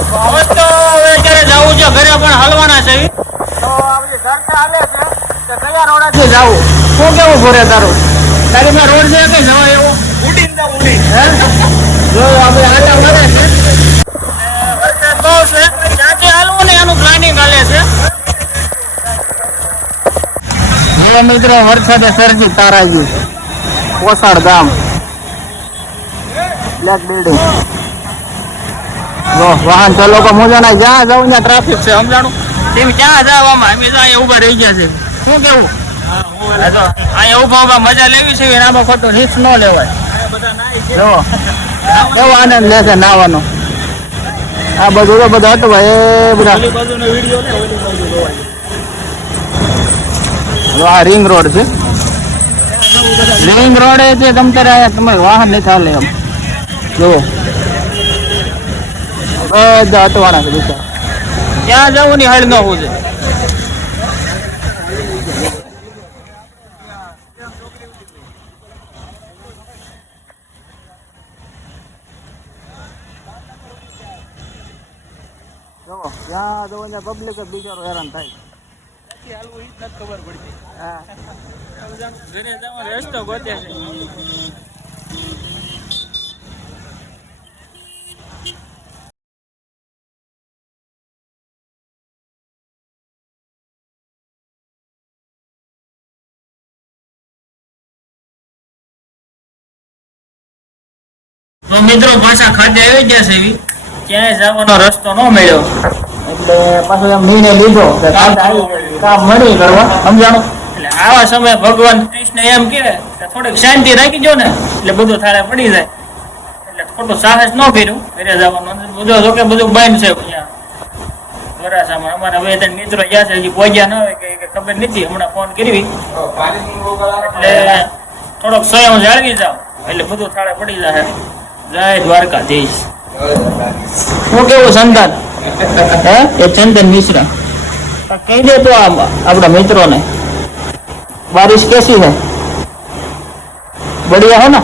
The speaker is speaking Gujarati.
હવે તો હવે અત્યારે જવું છે ઘરે પણ હલવાના છે તો આપણી ઘરને હાલે છે કે કયા રોડેથી જવું શું કેવું ભરે તારું તારી માં રોડ છે કે જવાય એવો ઉડી હે જો આપણે હાલે મળે છે વરસાદ બહુ છે જાતે હાલવું ને એનું પ્લાનિંગ હાલે છે હવે મિત્રો વરસાદે સરજી તારાઈ ગયું કોસાડ ગામ બ્લેક બિલ્ડિંગ જો વાહન ચાલકો મોજાના જ્યાં જાવ ત્યાં ટ્રાફિક છે સમજાણું તેમ ક્યાં જવામાં અમે અહીંયા ઉભા રહી ગયા છે શું કેવું અહીંયા ઉભા મજા લેવી છે એનામાં ખોટું રિસ્ક ન લેવાય જો કેવો આનંદ લે છે નાવાનો આ બધું તો બધા હતું ભાઈ એ બધા આ રિંગ રોડ છે રિંગ રોડ છે તમ તારે અહીંયા તમારે વાહન નહીં ચાલે એમ જો બધા અટવાણા છે બિચારા ક્યાં જવું ની હાલ ન હોવું છે જ્યાં જવું ત્યાં પબ્લિક જ બિચારો હેરાન થાય હાલવું ઈ જ નથી ખબર પડતી હા ઘરે જવાનો રસ્તો ગોતે છે તો મિત્રો પાછા ખાતે આવી ગયા છે એવી ક્યાંય જવાનો રસ્તો ન મળ્યો એટલે પાછો એમ નિર્ણય લીધો કે કામ મળી કરવા સમજાણું એટલે આવા સમયે ભગવાન કૃષ્ણ એમ કહે કે થોડીક શાંતિ રાખી દો ને એટલે બધું થાળે પડી જાય એટલે ખોટું સાહસ ન કર્યું ઘરે જવાનું બધું જો કે બધું બંધ છે અહીંયા વરાસામાં અમારા બે ત્રણ મિત્રો ગયા છે હજી પહોંચ્યા ન હોય કે ખબર નથી હમણાં ફોન કરવી એટલે થોડોક સ્વયં જાળવી જાવ એટલે બધું થાળે પડી જાય જય દ્વારકાધીશ શું કેવું સંતાન હે એ ચંદન મિશ્રા કહી દે તો આપણા મિત્રોને બારિશ कैसी है बढ़िया है ना